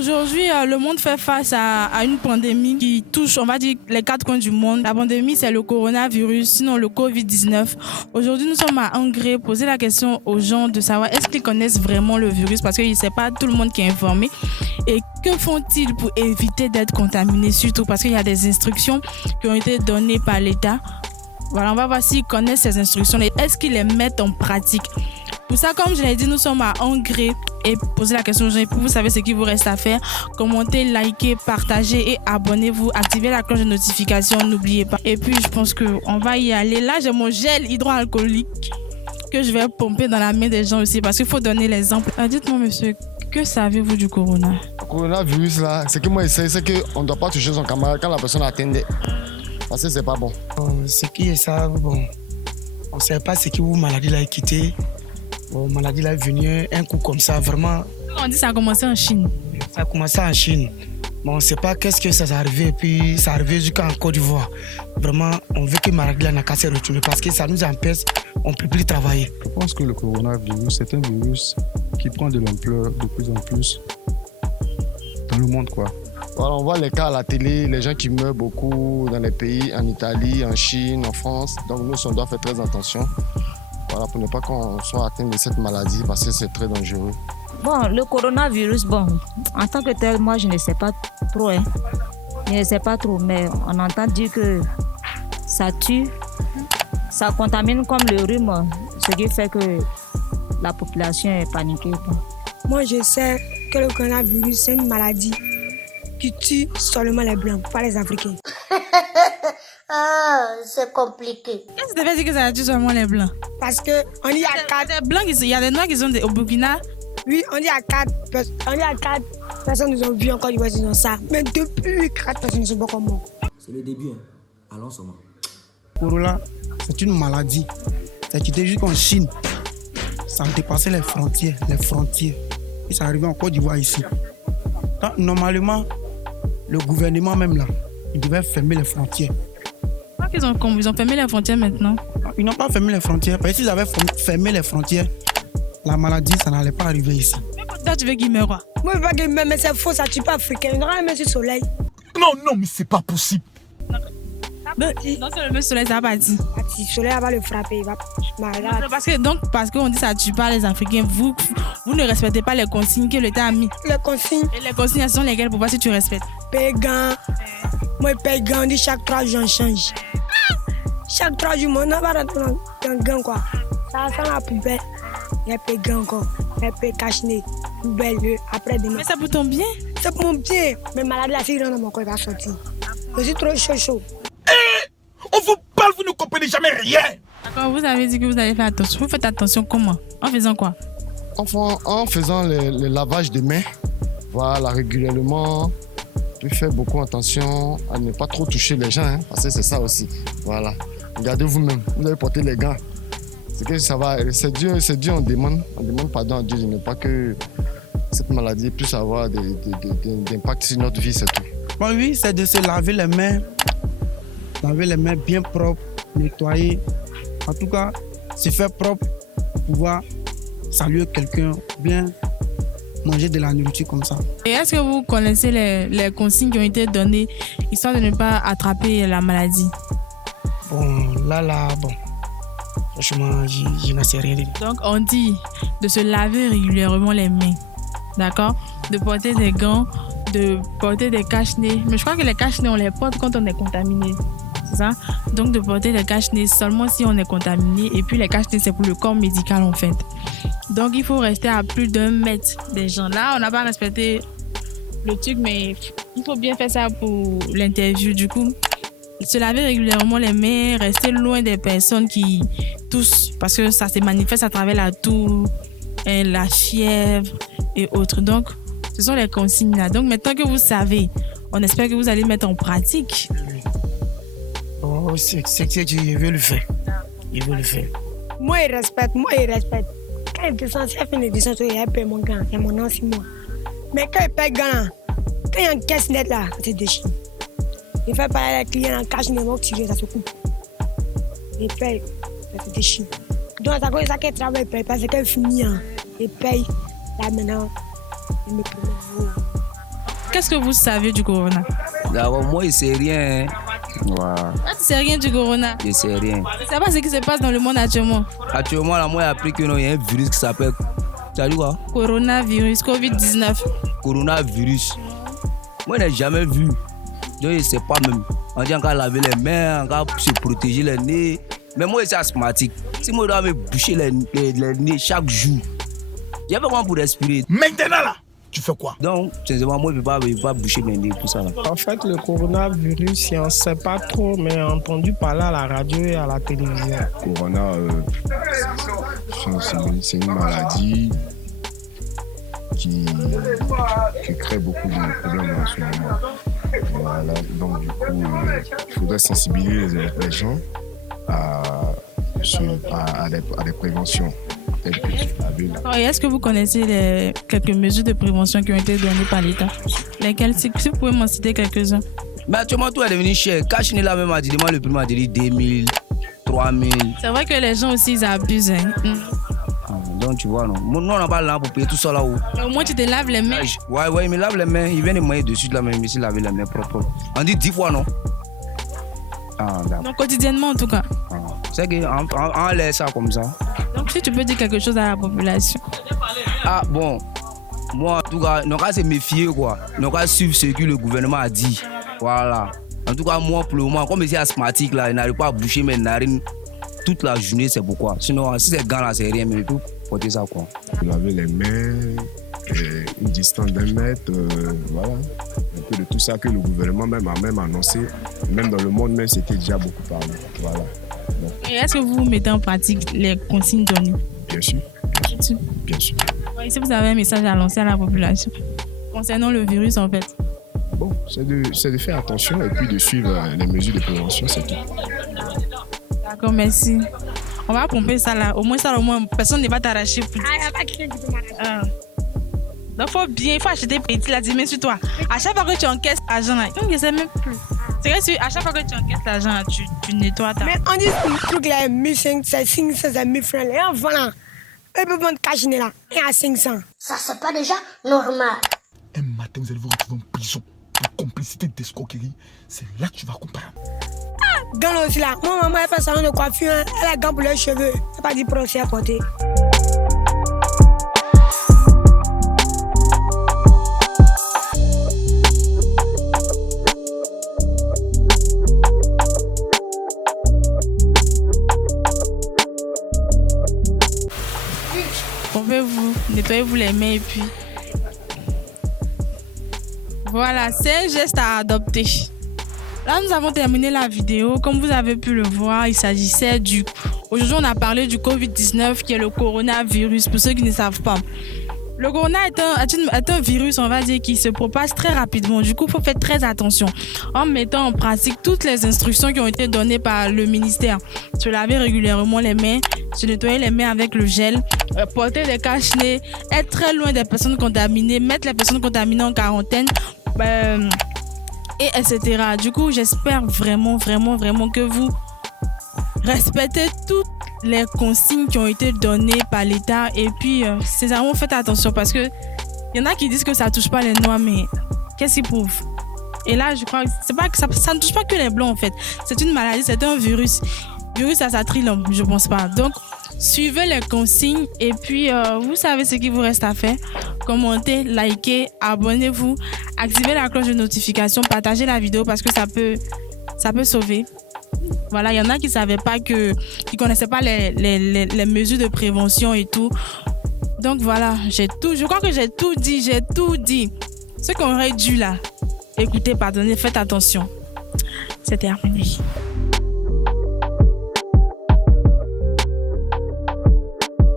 Aujourd'hui, le monde fait face à une pandémie qui touche, on va dire, les quatre coins du monde. La pandémie, c'est le coronavirus, sinon le Covid-19. Aujourd'hui, nous sommes à Angré, poser la question aux gens de savoir est-ce qu'ils connaissent vraiment le virus, parce que c'est pas tout le monde qui est informé. Et que font-ils pour éviter d'être contaminés, surtout parce qu'il y a des instructions qui ont été données par l'État. Voilà, on va voir s'ils connaissent ces instructions et est-ce qu'ils les mettent en pratique. Pour ça, comme je l'ai dit, nous sommes à Angré et poser la question aux gens. Vous savez ce qu'il vous reste à faire. Commentez, likez, partagez et abonnez-vous. Activez la cloche de notification, n'oubliez pas. Et puis, je pense qu'on va y aller. Là, j'ai mon gel hydroalcoolique que je vais pomper dans la main des gens aussi parce qu'il faut donner l'exemple. Dites-moi, monsieur, que savez-vous du corona? Le coronavirus, là, ce que moi, c'est qu'on ne doit pas toucher son camarade quand la personne attendait. Parce que c'est pas bon. Ce qui est ça, bon, on ne sait pas ce qui vous maladie l'a quitté. Bon, maladie là est venue un coup comme ça, vraiment. On dit que ça a commencé en Chine. Ça a commencé en Chine. Mais on ne sait pas qu'est-ce que ça s'est arrivé. Et puis ça est arrivé jusqu'en Côte d'Ivoire. Vraiment, on veut que maladie là n'a qu'à se retourner parce que ça nous empêche, on ne peut plus travailler. Je pense que le coronavirus, c'est un virus qui prend de l'ampleur de plus en plus dans le monde, quoi. Voilà, on voit les cas à la télé, les gens qui meurent beaucoup dans les pays, en Italie, en Chine, en France. Donc nous, on doit faire très attention. Voilà, pour ne pas qu'on soit atteint de cette maladie parce que c'est très dangereux. Bon, le coronavirus, bon, en tant que tel, moi je ne sais pas trop. Hein. Je ne sais pas trop, mais on entend dire que ça tue, ça contamine comme le rhume, ce qui fait que la population est paniquée. Bon. Moi je sais que le coronavirus, c'est une maladie qui tue seulement les Blancs, pas les Africains. Ah, c'est compliqué. Qu'est-ce que ça veut dire que ça tue seulement les Blancs? Parce que on dit à 4 Blancs, il y a des Noirs qui sont au Burkina. Oui, on dit à 4 personnes nous ont vu encore ils ont ça. Mais depuis 4 personnes ne sont pas comme moi. C'est le début, hein. Allons seulement. Corona, c'est une maladie. C'est quitté jusqu'en Chine. Ça a dépassé les frontières. Et ça arrivé en Côte d'Ivoire ici. Donc, normalement, le gouvernement même là, il devait fermer les frontières. Ils ont fermé les frontières maintenant. Ils n'ont pas fermé les frontières. Parce que s'ils avaient fermé les frontières, la maladie, ça n'allait pas arriver ici. Toi, tu veux qu'il meure quoi? Moi, je veux pas qu'il meure, mais c'est faux, ça tue pas Africain. On aura même sur le soleil. Non, mais c'est pas possible. Non, c'est le soleil, ça va partir. Le soleil va le frapper, il va Parce qu'on dit que ça tue pas les Africains, vous ne respectez pas les consignes que l'État a mis. Les consignes. Et les consignes sont lesquelles pour voir si tu respectes? Pégan. Moi, pégan, on dit chaque 3 jours, on change. Chaque 3 jours, on va dans un gant, quoi. Ça sent la poubelle. Il y a pégan encore. Il y a pégan cache-nez. Poubelle, après demain. Mais c'est pour ton bien? C'est pour mon bien. Mais malade, la fille, dans mon corps, il va sortir. Je suis trop chaud. On vous parle, vous ne comprenez jamais rien. D'accord, vous avez dit que vous allez faire attention. Vous faites attention comment? En faisant quoi? En faisant le lavage des mains, voilà, régulièrement. Puis faire beaucoup attention à ne pas trop toucher les gens, hein, parce que c'est ça aussi. Voilà. Regardez vous-même, vous allez porter les gants. C'est que ça va, c'est Dieu, on demande pardon à Dieu de ne pas que cette maladie puisse avoir d'impact sur notre vie, c'est tout. Bon, oui, c'est de se laver les mains bien propres, nettoyer. En tout cas, se faire propre pour pouvoir saluer quelqu'un, bien manger de la nourriture comme ça. Et est-ce que vous connaissez les consignes qui ont été données histoire de ne pas attraper la maladie? Bon, bon. Franchement, je n'en sais rien. Donc, on dit de se laver régulièrement les mains, d'accord? De porter des gants, de porter des cache-nez. Mais je crois que les cache-nez, on les porte quand on est contaminé. C'est ça? Donc, de porter des cache-nez seulement si on est contaminé. Et puis, les cache-nez, c'est pour le corps médical, en fait. Donc, il faut rester à plus d'1 mètre des gens. Là, on n'a pas respecté le truc, mais il faut bien faire ça pour l'interview. Du coup, se laver régulièrement les mains, rester loin des personnes qui toussent, parce que ça se manifeste à travers la toux, la fièvre et autres. Donc, ce sont les consignes là. Donc, maintenant que vous savez, on espère que vous allez mettre en pratique. Oh, c'est que je veux le faire. Moi, il respecte. Quand il descend, si il fait une descente, il paye mon gant, il y a mon nom 6 mois. Mais quand il paye gant, quand il y a une caisse nette là, c'est déchiré. Il fait parler à les clients en cash, il va tirer, ça se coupe. Il paye, ça se déchire. Donc, c'est à cause de ça qu'il travaille, il paye, parce qu'il finit, il paye. Là maintenant, il me promène. qu'est-ce que vous savez du corona? D'abord, moi, je ne sais rien. Voilà. Ah, tu sais rien du corona? Je ne sais rien. Tu ne sais pas ce qui se passe dans le monde actuellement? Actuellement, là, moi, j'ai appris qu'il y a un virus qui s'appelle... Tu as dit quoi? Coronavirus, Covid-19. Coronavirus. Moi, je n'ai jamais vu. Donc, je ne sais pas même. On dit encore laver les mains, encore se protéger les nez. Mais moi, je suis asthmatique. Si moi, je dois me boucher les nez chaque jour, il n'y a pas comment pour respirer. Maintenant là, tu fais quoi? Donc, sincèrement, moi, je ne peux pas boucher mes nez, tout ça là. En fait, le coronavirus, on ne sait pas trop, mais on a entendu parler à la radio et à la télévision. Corona, c'est une maladie qui crée beaucoup de problèmes en ce moment. Voilà, donc du coup, il faudrait sensibiliser les gens à des préventions telles que la ville. Et est-ce que vous connaissez quelques mesures de prévention qui ont été données par l'État? Lesquelles, si vous pouvez m'en citer quelques-uns? Mais actuellement, tout est devenu cher. Cash n'est là même à dire, moi, le prix m'a dit 2000, 3000. C'est vrai que les gens aussi, ils abusent. Hein. Donc, tu vois, non. Nous, on n'a pas là pour payer tout ça là-haut. Au moins, tu te laves les mains. Ouais, il me lave les mains. Il vient de me dessus de la main, mais il laver les mains propres. On dit 10 fois, non? Donc, quotidiennement, en tout cas. C'est qu'on laisse ça comme ça. Donc, si tu peux dire quelque chose à la population. Ah, bon. Moi, en tout cas, on va se méfier, quoi. On va suivre ce que le gouvernement a dit. Voilà. En tout cas, moi, pour le moment, comme je suis asthmatique, là, il n'arrive pas à boucher mes narines toute la journée, c'est pourquoi. Sinon, si c'est gants là, c'est rien, mais il peut porter ça, quoi. Laver les mains, une distance d'1 mètre, voilà. Un peu de tout ça que le gouvernement même a même annoncé. Même dans le monde, même, c'était déjà beaucoup parlé. Voilà. Donc, et est-ce que vous mettez en pratique les consignes données? Bien sûr. Bien sûr. Et si vous avez un message à lancer à la population concernant le virus, en fait? Bon, c'est de faire attention et puis de suivre les mesures de prévention, c'est tout. D'accord, merci. On va pomper ça là. Au moins, personne ne va t'arracher plus. Ah, il n'y a pas quelqu'un qui peut m'arracher. Donc, il faut acheter petit la dîme sur toi. À chaque fois que tu encaisses l'argent là, je ne sais même plus. C'est vrai que à chaque fois que tu encaisses l'argent là, tu nettoies ta... Mais on dit que le truc là, 1500, c'est 500, c'est 1000 francs. Les enfants là, eux peuvent vendre cachiner là, et à 500. Ça, c'est pas déjà normal. Un matin, vous allez vous retrouver en prison pour complicité d'escroquerie. C'est là que tu vas comprendre. Gants aussi là. Moi, maman, elle fait salon de coiffure. Elle a gants pour les cheveux. Elle pas dit procès à porter. Pouvez-vous nettoyez-vous les mains et puis... Voilà, c'est un geste à adopter. Là, nous avons terminé la vidéo. Comme vous avez pu le voir, il s'agissait du... Aujourd'hui, on a parlé du Covid-19 qui est le coronavirus, pour ceux qui ne savent pas. Le corona est un virus, on va dire, qui se propage très rapidement. Du coup, il faut faire très attention en mettant en pratique toutes les instructions qui ont été données par le ministère. Se laver régulièrement les mains, se nettoyer les mains avec le gel, porter des cache-nez, être très loin des personnes contaminées, mettre les personnes contaminées en quarantaine, et etc. Du coup, j'espère vraiment que vous respectez toutes les consignes qui ont été données par l'État. Et puis, sincèrement, faites attention parce que il y en a qui disent que ça ne touche pas les Noirs, mais qu'est-ce qu'ils prouvent? Et là, je crois que ça ne touche pas que les Blancs, en fait. C'est une maladie, c'est un virus. Virus à sa trilombe, je pense pas. Donc, suivez les consignes et puis vous savez ce qu'il vous reste à faire. Commentez, likez, abonnez-vous, activez la cloche de notification, partagez la vidéo parce que ça peut sauver. Voilà, il y en a qui savaient pas qui connaissaient pas les mesures de prévention et tout. Donc voilà, je crois que j'ai tout dit. Ce qu'on aurait dû là, écoutez, pardonnez, faites attention. C'est terminé.